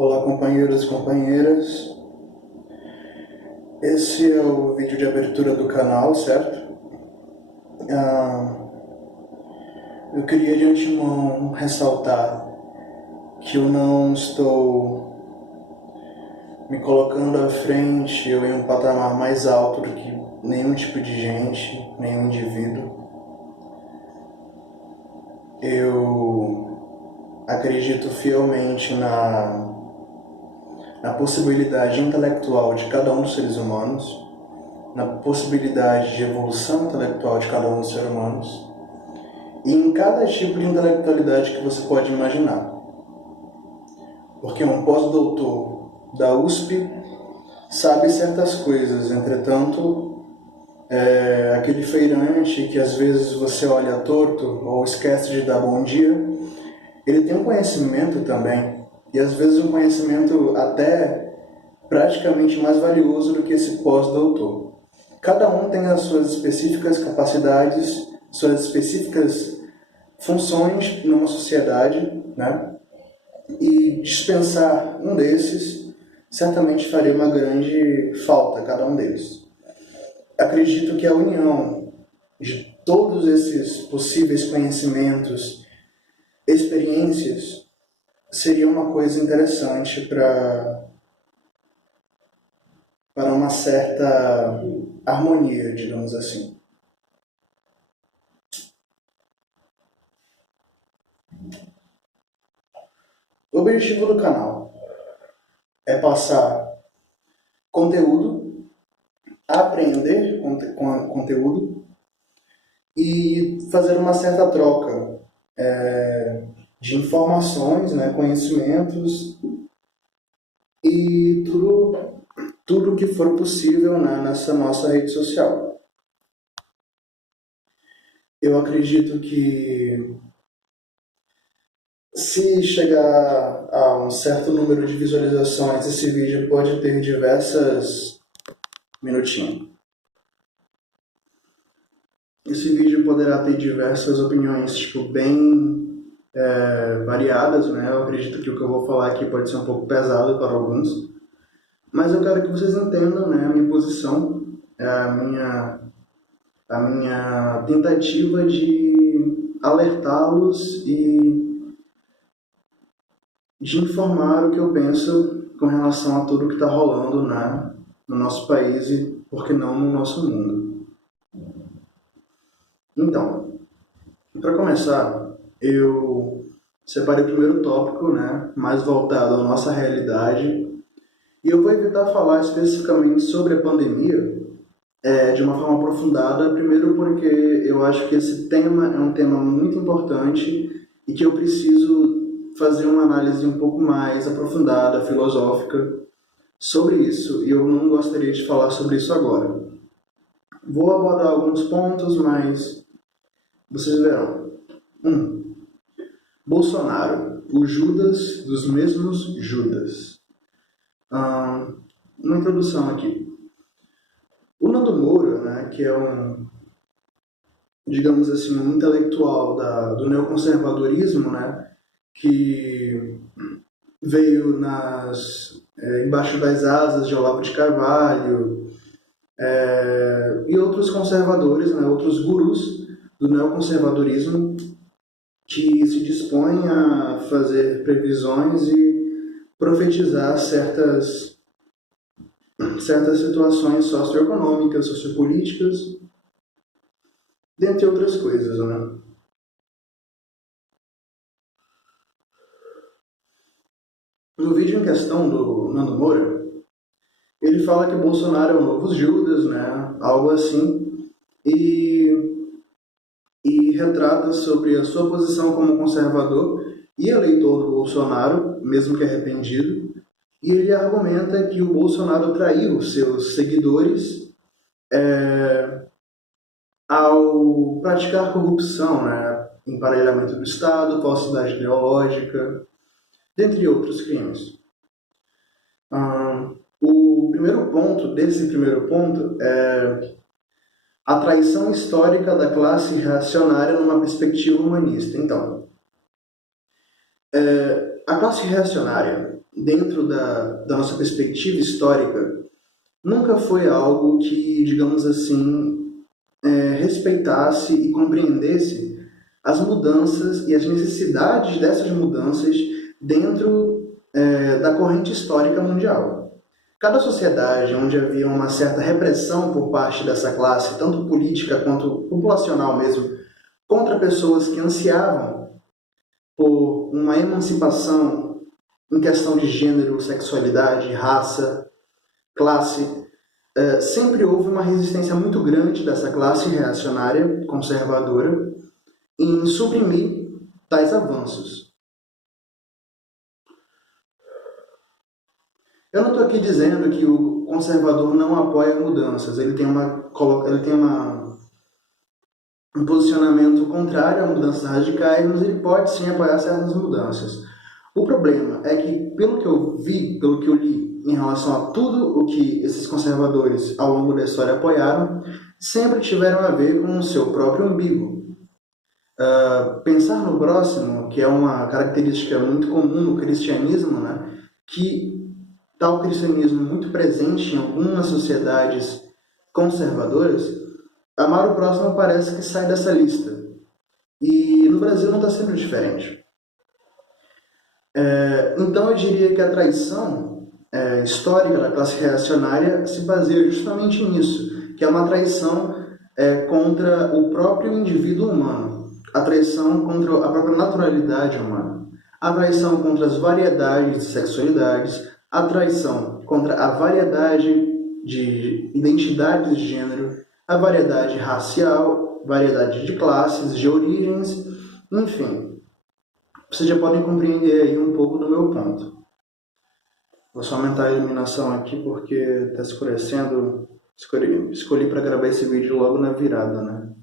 Olá, companheiros e companheiras. Esse é o vídeo de abertura do canal, certo? Eu queria de antemão ressaltar que eu não estou me colocando à frente ou em um patamar mais alto do que nenhum tipo de gente, nenhum indivíduo. Eu acredito fielmente na possibilidade intelectual de cada um dos seres humanos, na possibilidade de evolução intelectual de cada um dos seres humanos e em cada tipo de intelectualidade que você pode imaginar. Porque um pós-doutor da USP sabe certas coisas, entretanto, aquele feirante que às vezes você olha torto ou esquece de dar bom dia, ele tem um conhecimento também. E às vezes um conhecimento até praticamente mais valioso do que esse pós-doutor. Cada um tem as suas específicas capacidades, suas específicas funções numa sociedade, né? E dispensar um desses certamente faria uma grande falta a cada um deles. Acredito que a união de todos esses possíveis conhecimentos, experiências, seria uma coisa interessante para uma certa harmonia, digamos assim. O objetivo do canal é passar conteúdo, aprender conteúdo e fazer uma certa troca de informações, né, conhecimentos e tudo que for possível, né, nessa nossa rede social. Eu acredito que se chegar a um certo número de visualizações, esse vídeo pode ter diversas... Minutinho. Esse vídeo poderá ter diversas opiniões, bem variadas, né? Eu acredito que o que eu vou falar aqui pode ser um pouco pesado para alguns, mas eu quero que vocês entendam, né, a minha posição, a minha tentativa de alertá-los e de informar o que eu penso com relação a tudo que está rolando, né, no nosso país e, por que não, no nosso mundo. Então, para começar, eu separei o primeiro tópico, né, mais voltado à nossa realidade, e eu vou evitar falar especificamente sobre a pandemia de uma forma aprofundada, primeiro porque eu acho que esse tema é um tema muito importante e que eu preciso fazer uma análise um pouco mais aprofundada, filosófica, sobre isso, e eu não gostaria de falar sobre isso agora. Vou abordar alguns pontos, mas vocês verão. 1. Bolsonaro, o Judas dos mesmos Judas. Uma introdução aqui. O Nando Moura, né, que é digamos assim, um intelectual do neoconservadorismo, né, que veio embaixo das asas de Olavo de Carvalho e outros conservadores, né, outros gurus do neoconservadorismo que se dispõem a fazer previsões e profetizar certas situações socioeconômicas, sociopolíticas, dentre outras coisas, né? No vídeo em questão do Nando Moura, ele fala que Bolsonaro é o novo Judas, né? Algo assim, e retrata sobre a sua posição como conservador e eleitor do Bolsonaro, mesmo que arrependido, e ele argumenta que o Bolsonaro traiu seus seguidores ao praticar corrupção, né? Emparelhamento do Estado, falsidade ideológica, dentre outros crimes. O primeiro ponto desse primeiro ponto é a traição histórica da classe reacionária numa perspectiva humanista. Então, a classe reacionária dentro da nossa perspectiva histórica, nunca foi algo que, digamos assim, respeitasse e compreendesse as mudanças e as necessidades dessas mudanças dentro da corrente histórica mundial. Cada sociedade onde havia uma certa repressão por parte dessa classe, tanto política quanto populacional mesmo, contra pessoas que ansiavam por uma emancipação em questão de gênero, sexualidade, raça, classe, sempre houve uma resistência muito grande dessa classe reacionária, conservadora, em suprimir tais avanços. Eu não estou aqui dizendo que o conservador não apoia mudanças, ele tem um posicionamento contrário a mudanças radicais, mas ele pode sim apoiar certas mudanças. O problema é que, pelo que eu vi, pelo que eu li em relação a tudo o que esses conservadores ao longo da história apoiaram, sempre tiveram a ver com o seu próprio umbigo. Pensar no próximo, que é uma característica muito comum no cristianismo, né? Que tal cristianismo muito presente em algumas sociedades conservadoras, amar o próximo parece que sai dessa lista. E no Brasil não está sendo diferente. Então eu diria que a traição histórica da classe reacionária se baseia justamente nisso, que é uma traição contra o próprio indivíduo humano, a traição contra a própria naturalidade humana, a traição contra as variedades de sexualidades, a traição contra a variedade de identidades de gênero, a variedade racial, variedade de classes, de origens, enfim. Vocês já podem compreender aí um pouco do meu ponto. Vou só aumentar a iluminação aqui porque está escurecendo. Escolhi para gravar esse vídeo logo na virada, né?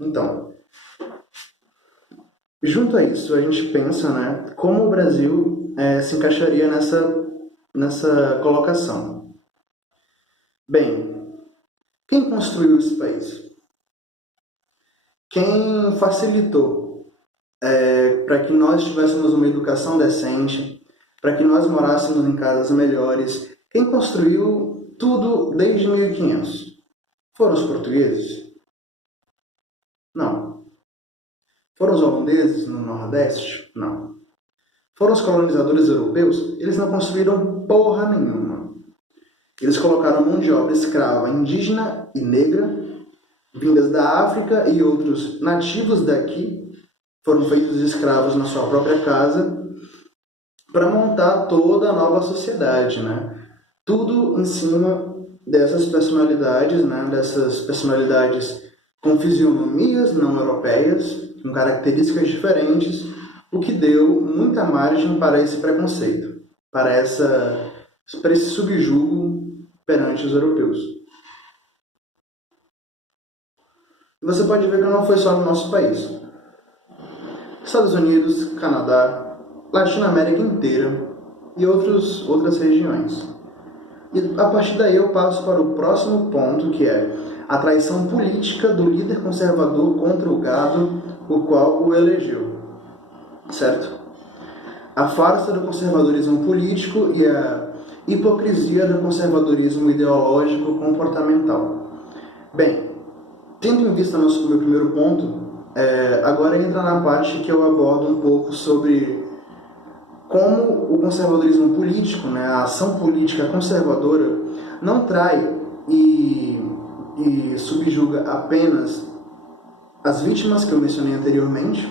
Então, junto a isso, a gente pensa, né, como o Brasil se encaixaria nessa colocação. Bem, quem construiu esse país? Quem facilitou para que nós tivéssemos uma educação decente, para que nós morássemos em casas melhores? Quem construiu tudo desde 1500? Foram os portugueses? Não. Foram os holandeses no Nordeste? Não. Foram os colonizadores europeus? Eles não construíram porra nenhuma. Eles colocaram mão de obra escrava indígena e negra, vindas da África, e outros nativos daqui foram feitos escravos na sua própria casa para montar toda a nova sociedade, né? Tudo em cima dessas personalidades, né? Dessas personalidades com fisionomias não europeias, com características diferentes, o que deu muita margem para esse preconceito, para esse subjugo perante os europeus. E você pode ver que não foi só no nosso país. Estados Unidos, Canadá, Latinoamérica inteira e outras regiões. E a partir daí eu passo para o próximo ponto, que é a traição política do líder conservador contra o gado, o qual o elegeu. Certo? A farsa do conservadorismo político e a hipocrisia do conservadorismo ideológico comportamental. Bem, tendo em vista nosso meu primeiro ponto, agora entra na parte que eu abordo um pouco sobre como o conservadorismo político, né, a ação política conservadora, não trai e subjuga apenas as vítimas que eu mencionei anteriormente,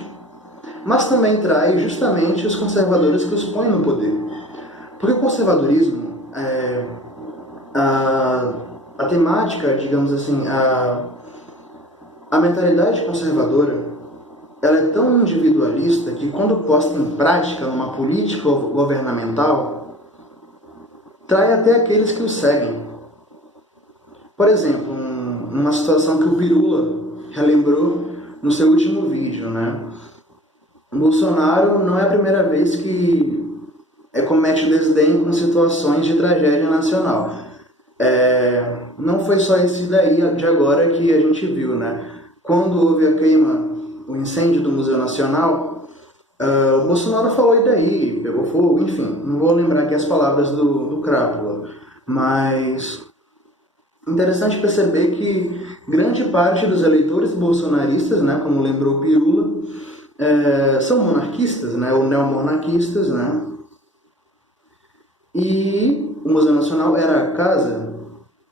mas também trai justamente os conservadores que os põem no poder. Porque o conservadorismo, a temática, digamos assim, a mentalidade conservadora, ela é tão individualista que, quando posta em prática numa política governamental, trai até aqueles que o seguem. Por exemplo, uma situação que o Pirula relembrou no seu último vídeo, né? Bolsonaro não é a primeira vez que comete desdém com situações de tragédia nacional. Não foi só esse daí de agora que a gente viu, né? Quando houve a queima, o incêndio do Museu Nacional, O Bolsonaro falou e daí, pegou fogo, enfim, não vou lembrar aqui as palavras do Crápula, mas interessante perceber que grande parte dos eleitores bolsonaristas, né, como lembrou o Pirula, são monarquistas, né, ou neomonarquistas, né, e o Museu Nacional era a casa,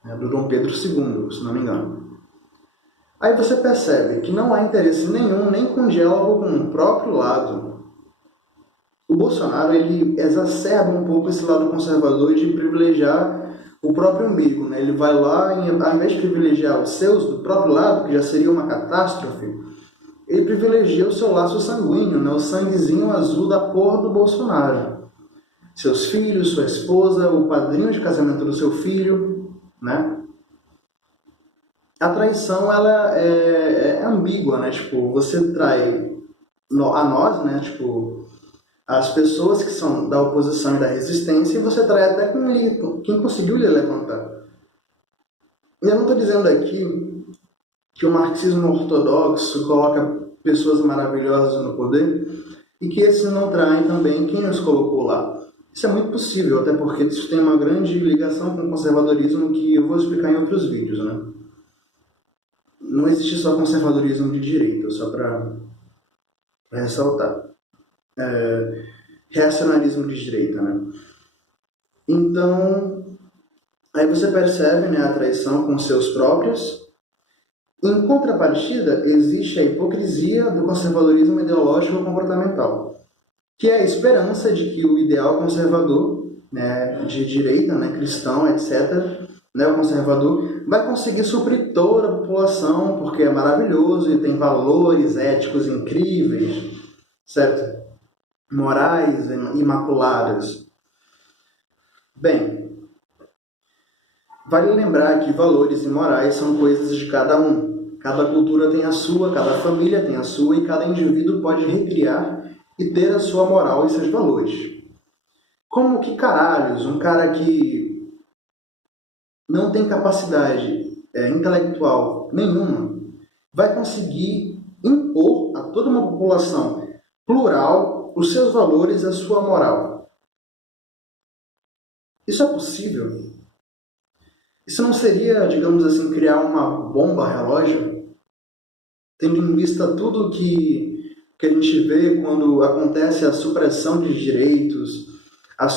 né, do Dom Pedro II, se não me engano. Aí você percebe que não há interesse nenhum, nem com diálogo com o próprio lado. O Bolsonaro, ele exacerba um pouco esse lado conservador de privilegiar o próprio umbigo, né? Ele vai lá, ao invés de privilegiar os seus do próprio lado, que já seria uma catástrofe, ele privilegia o seu laço sanguíneo, né? O sanguezinho azul da porra do Bolsonaro. Seus filhos, sua esposa, o padrinho de casamento do seu filho, né? A traição, ela é ambígua, né? Tipo, você trai a nós, né? Tipo, as pessoas que são da oposição e da resistência, e você trai até com quem conseguiu lhe levantar. E eu não estou dizendo aqui que o marxismo ortodoxo coloca pessoas maravilhosas no poder e que esses não traem também quem os colocou lá. Isso é muito possível, até porque isso tem uma grande ligação com o conservadorismo que eu vou explicar em outros vídeos, né? Não existe só conservadorismo de direita, só para ressaltar. Reacionarismo de direita, né? Então, aí você percebe, né, a traição com seus próprios. Em contrapartida, existe a hipocrisia do conservadorismo ideológico comportamental, que é a esperança de que o ideal conservador, né, de direita, né, cristão, etc., né, o conservador, vai conseguir suprir toda a população, porque é maravilhoso e tem valores éticos incríveis, certo? Morais imaculadas. Bem, vale lembrar que valores e morais são coisas de cada um. Cada cultura tem a sua, cada família tem a sua e cada indivíduo pode recriar e ter a sua moral e seus valores. Como que caralhos, um cara que não tem capacidade intelectual nenhuma vai conseguir impor a toda uma população plural os seus valores e a sua moral? Isso é possível? Isso não seria, digamos assim, criar uma bomba relógio? Tendo em vista tudo que a gente vê quando acontece a supressão de direitos, a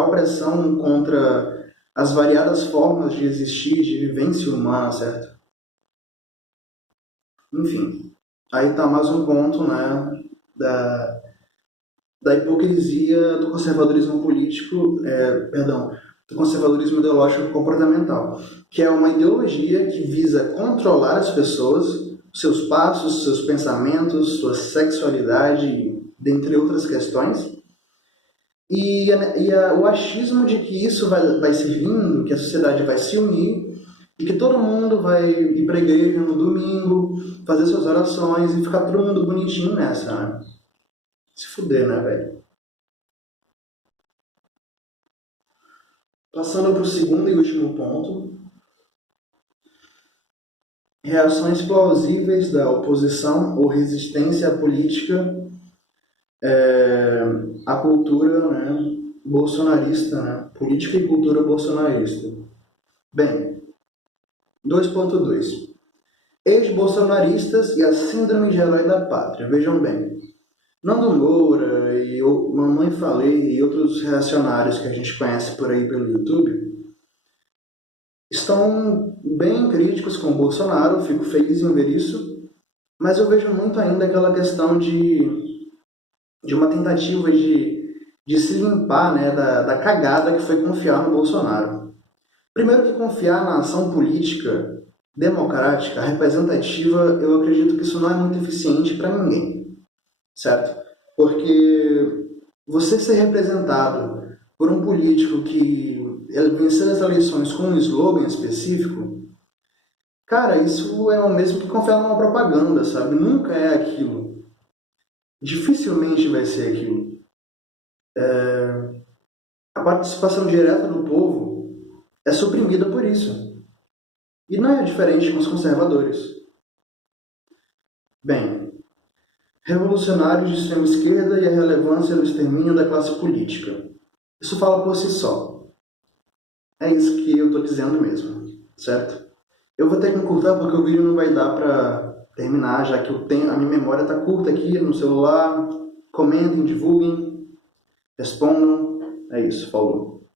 opressão contra as variadas formas de existir, de vivência humana, certo? Enfim, aí está mais um ponto, né, da hipocrisia do conservadorismo político, do conservadorismo ideológico comportamental, que é uma ideologia que visa controlar as pessoas, seus passos, seus pensamentos, sua sexualidade, dentre outras questões, e o achismo de que isso vai servindo, que a sociedade vai se unir e que todo mundo vai ir para a igreja no domingo, fazer suas orações e ficar todo mundo bonitinho nessa, né? Se fuder, né, velho? Passando para o segundo e último ponto, reações plausíveis da oposição ou resistência política à cultura, né, bolsonarista, né, política e cultura bolsonarista. Bem, 2.2. Ex-bolsonaristas e a síndrome de herói da pátria. Vejam bem, Nando Moura e Mamãe Falei e outros reacionários que a gente conhece por aí pelo YouTube estão bem críticos com o Bolsonaro, fico feliz em ver isso, mas eu vejo muito ainda aquela questão de uma tentativa de se limpar, né, da cagada que foi confiar no Bolsonaro. Primeiro que confiar na ação política democrática, representativa, eu acredito que isso não é muito eficiente para ninguém, certo? Porque você ser representado por um político que vencer as eleições com um slogan específico, cara, isso é o mesmo que confiar numa propaganda, sabe? Nunca é aquilo. Dificilmente vai ser aquilo. A participação direta do povo é suprimida por isso. E não é diferente com os conservadores. Bem, Revolucionários de extrema esquerda e a relevância do extermínio da classe política. Isso fala por si só. É isso que eu estou dizendo mesmo, certo? Eu vou ter que encurtar porque o vídeo não vai dar para terminar, já que a minha memória está curta aqui no celular. Comentem, divulguem, respondam. É isso, falou.